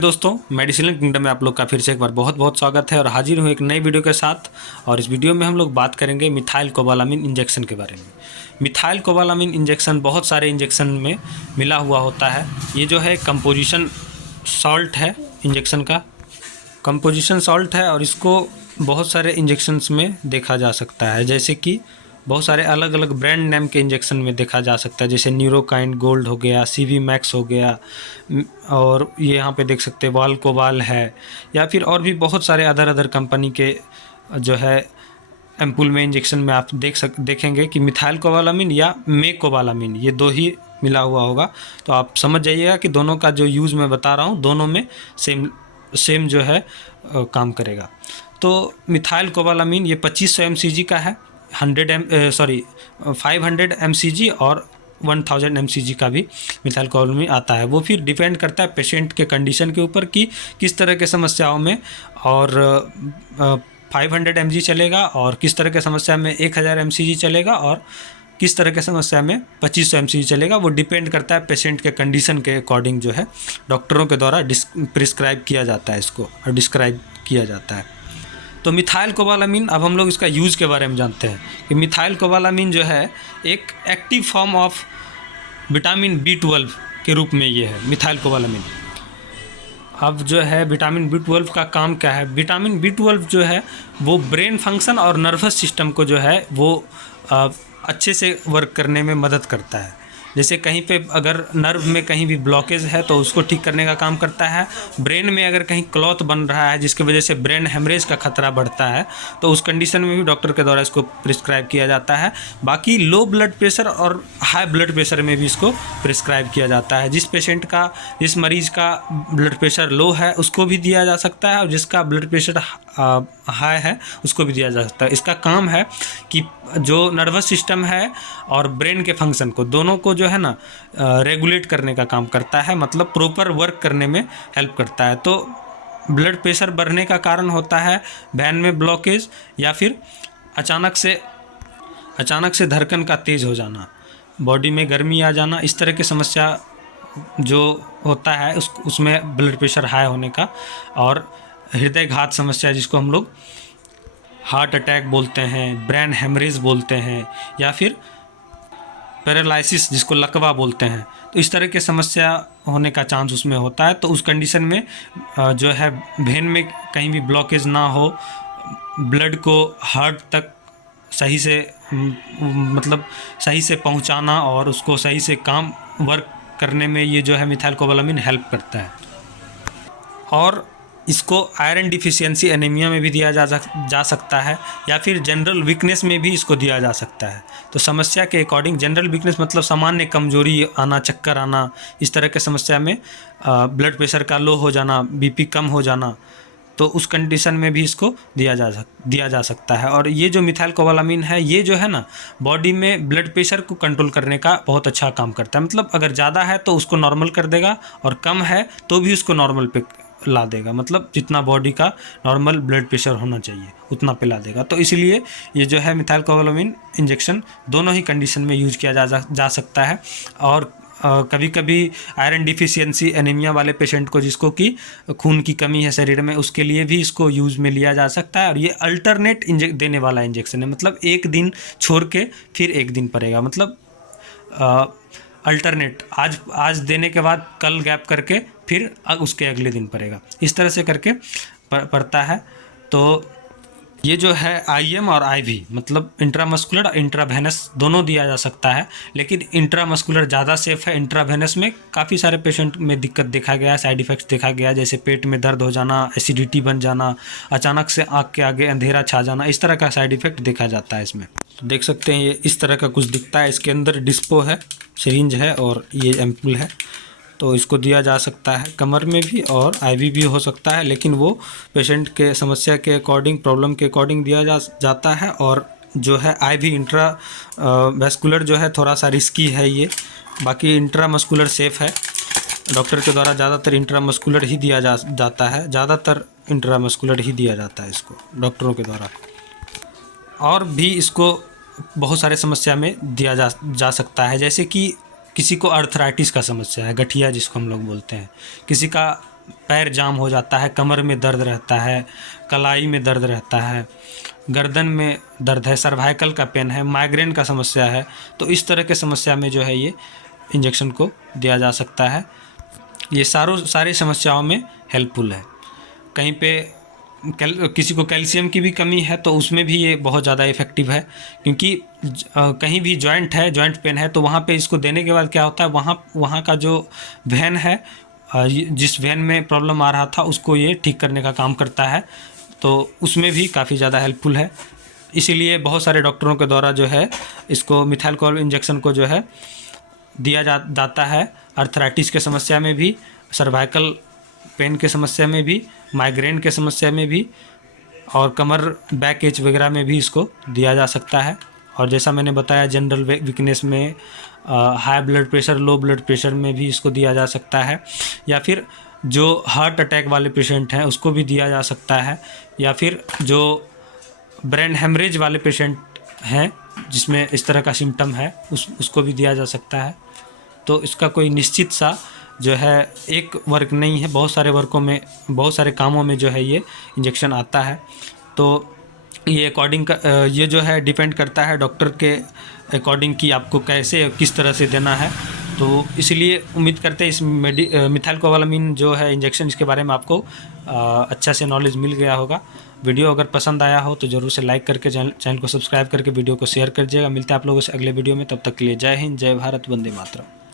दोस्तों, medicinal kingdom में आप लोग का फिर से एक बार बहुत बहुत स्वागत है और हाजिर हूँ एक नई वीडियो के साथ। और इस वीडियो में हम लोग बात करेंगे मिथाइल कोबालामिन इंजेक्शन के बारे में। मिथाइल कोबालामिन इंजेक्शन बहुत सारे इंजेक्शन में मिला हुआ होता है। ये जो है कंपोजिशन सॉल्ट है, इंजेक्शन का कंपोजिशन सॉल्ट है और इसको बहुत सारे इंजेक्शन्स में देखा जा सकता है, जैसे कि बहुत सारे अलग अलग ब्रांड नेम के इंजेक्शन में देखा जा सकता है, जैसे न्यूरोकाइंड गोल्ड हो गया, सीवी मैक्स हो गया, और ये यहाँ पे देख सकते हैं वालकोबाल है, या फिर और भी बहुत सारे अदर अदर कंपनी के जो है एम्पुल में इंजेक्शन में आप देखेंगे कि मिथाइल कोबालामिन या मेकोबालामिन ये दो ही मिला हुआ होगा। तो आप समझ जाइएगा कि दोनों का जो यूज़ मैं बता रहा हूँ दोनों में सेम जो है काम करेगा। तो मिथाइल कोबालामिन ये 2500 mcg का है, 500 mcg और 1000 mcg का भी मिथाइल कोबालामिन आता है। वो फिर डिपेंड करता है पेशेंट के कंडीशन के ऊपर कि किस तरह के समस्याओं में और 500 mg चलेगा और किस तरह के समस्या में 1000 mcg चलेगा और किस तरह के समस्या में 2500 mcg चलेगा। वो डिपेंड करता है पेशेंट के कंडीशन के अकॉर्डिंग जो है डॉक्टरों के द्वारा प्रिस्क्राइब किया जाता है इसको और डिस्क्राइब किया जाता है। तो मिथाइल कोबालामिन, अब हम लोग इसका यूज़ के बारे में जानते हैं कि मिथाइल कोबालामिन जो है एक active form of vitamin B12 के रूप में ये है मिथाइल कोबालामिन। अब जो है विटामिन B12 का काम क्या है? विटामिन B12 जो है वो ब्रेन फंक्शन और नर्वस सिस्टम को जो है वो अच्छे से वर्क करने में मदद करता है। जैसे कहीं पे अगर नर्व में कहीं भी ब्लॉकेज है तो उसको ठीक करने का काम करता है। ब्रेन में अगर कहीं क्लॉथ बन रहा है जिसकी वजह से ब्रेन हेमरेज का खतरा बढ़ता है तो उस कंडीशन में भी डॉक्टर के द्वारा इसको प्रिस्क्राइब किया जाता है। बाकी लो ब्लड प्रेशर और हाई ब्लड प्रेशर में भी इसको प्रिस्क्राइब किया जाता है। जिस मरीज़ का ब्लड प्रेशर लो है उसको भी दिया जा सकता है और जिसका ब्लड प्रेशर हाई है उसको भी दिया जा सकता है। इसका काम है कि जो नर्वस सिस्टम है और ब्रेन के फंक्शन को दोनों को जो है ना रेगुलेट करने का काम करता है, मतलब प्रॉपर वर्क करने में हेल्प करता है। तो ब्लड प्रेशर बढ़ने का कारण होता है वैन में ब्लॉकेज या फिर अचानक से धड़कन का तेज़ हो जाना, बॉडी में गर्मी आ जाना, इस तरह की समस्या जो होता है उसमें ब्लड प्रेशर हाई होने का। और हृदय घात समस्या जिसको हम लोग हार्ट अटैक बोलते हैं, ब्रेन हेमरेज बोलते हैं, या फिर पैरालिसिस जिसको लकवा बोलते हैं, तो इस तरह के समस्या होने का चांस उसमें होता है। तो उस कंडीशन में जो है वेन में कहीं भी ब्लॉकेज ना हो, ब्लड को हार्ट तक सही से पहुंचाना और उसको सही से काम वर्क करने में ये जो है मिथाइल कोबालामिन हेल्प करता है। और इसको आयरन डिफिशियंसी एनीमिया में भी दिया जा सकता है या फिर जनरल वीकनेस में भी इसको दिया जा सकता है। तो समस्या के अकॉर्डिंग जनरल वीकनेस मतलब सामान्य कमजोरी आना, चक्कर आना, इस तरह के समस्या में ब्लड प्रेशर का लो हो जाना, बीपी कम हो जाना, तो उस कंडीशन में भी इसको दिया जा सकता है। और ये जो मिथाइल कोबालामिन है ये जो है ना बॉडी में ब्लड प्रेशर को कंट्रोल करने का बहुत अच्छा काम करता है। मतलब अगर ज़्यादा है तो उसको नॉर्मल कर देगा और कम है तो भी उसको नॉर्मल पे ला देगा, मतलब जितना बॉडी का नॉर्मल ब्लड प्रेशर होना चाहिए उतना पे ला देगा। तो इसलिए ये जो है मिथाइल कोबालामिन इंजेक्शन दोनों ही कंडीशन में यूज़ किया जा सकता है। और कभी कभी आयरन डिफिशियंसी एनीमिया वाले पेशेंट को जिसको कि खून की कमी है शरीर में, उसके लिए भी इसको यूज़ में लिया जा सकता है। और ये अल्टरनेट देने वाला इंजेक्शन है, मतलब एक दिन छोड़ के फिर एक दिन पड़ेगा, मतलब अल्टरनेट आज देने के बाद कल गैप करके फिर उसके अगले दिन पड़ेगा, इस तरह से करके पड़ता है। तो ये जो है IM और IV मतलब इंट्रामस्कुलर और इंट्रावेनस दोनों दिया जा सकता है, लेकिन इंट्रामस्कुलर ज़्यादा सेफ है। इंट्रावेनस में काफ़ी सारे पेशेंट में दिक्कत देखा गया, साइड इफ़ेक्ट्स देखा गया, जैसे पेट में दर्द हो जाना, एसिडिटी बन जाना, अचानक से आँख के आगे अंधेरा छा जाना, इस तरह का साइड इफ़ेक्ट देखा जाता है इसमें। तो देख सकते हैं ये इस तरह का कुछ दिखता है। इसके अंदर डिस्पो है, सिरिंज है और ये एम्पुल है। तो इसको दिया जा सकता है कमर में भी और IV भी हो सकता है, लेकिन वो पेशेंट के समस्या के अकॉर्डिंग, प्रॉब्लम के अकॉर्डिंग दिया जाता है। और जो है IV इंट्रा वेस्कुलर जो है थोड़ा सा रिस्की है ये, बाकी इंट्रामस्कुलर सेफ़ है। डॉक्टर के द्वारा ज़्यादातर इंट्रामस्कुलर ही दिया जाता है, ज़्यादातर इंट्रामस्कुलर ही दिया जाता है इसको डॉक्टरों के द्वारा। और भी इसको बहुत सारे समस्या में दिया जा सकता है, जैसे कि किसी को अर्थराइटिस का समस्या है, गठिया जिसको हम लोग बोलते हैं, किसी का पैर जाम हो जाता है, कमर में दर्द रहता है, कलाई में दर्द रहता है, गर्दन में दर्द है, सर्वाइकल का पेन है, माइग्रेन का समस्या है, तो इस तरह के समस्या में जो है ये इंजेक्शन को दिया जा सकता है। ये सारी समस्याओं में हेल्पफुल है। कहीं पे किसी को कैल्शियम की भी कमी है तो उसमें भी ये बहुत ज़्यादा इफ़ेक्टिव है, क्योंकि कहीं भी जॉइंट है, जॉइंट पेन है, तो वहाँ पे इसको देने के बाद क्या होता है, वहाँ का जो वेन है, जिस वेन में प्रॉब्लम आ रहा था उसको ये ठीक करने का काम करता है, तो उसमें भी काफ़ी ज़्यादा हेल्पफुल है। इसीलिए बहुत सारे डॉक्टरों के द्वारा जो है इसको मिथाइलकोल इंजेक्शन को जो है दिया जाता है। अर्थराइटिस के समस्या में भी, सर्वाइकल पेन के समस्या में भी, माइग्रेन के समस्या में भी, और कमर बैक एच वगैरह में भी इसको दिया जा सकता है। और जैसा मैंने बताया जनरल वीकनेस में, high blood pressure, low blood pressure में भी इसको दिया जा सकता है, या फिर जो हार्ट अटैक वाले पेशेंट हैं उसको भी दिया जा सकता है, या फिर जो ब्रेन हेमरेज वाले पेशेंट हैं जिसमें इस तरह का सिम्टम है उसको भी दिया जा सकता है। तो इसका कोई निश्चित सा जो है एक वर्क नहीं है, बहुत सारे वर्कों में, बहुत सारे कामों में जो है ये इंजेक्शन आता है। तो ये ये जो है डिपेंड करता है डॉक्टर के अकॉर्डिंग कि आपको कैसे किस तरह से देना है। तो इसलिए उम्मीद करते हैं इस मिथाइलकोबालामिन जो है इंजेक्शन, इसके बारे में आपको अच्छा से नॉलेज मिल गया होगा। वीडियो अगर पसंद आया हो तो ज़रूर से लाइक करके चैनल को सब्सक्राइब करके वीडियो को शेयर कर दीजिएगा। मिलते हैं आप लोगों से अगले वीडियो में, तब तक के लिए जय हिंद, जय भारत, वंदे मातरम।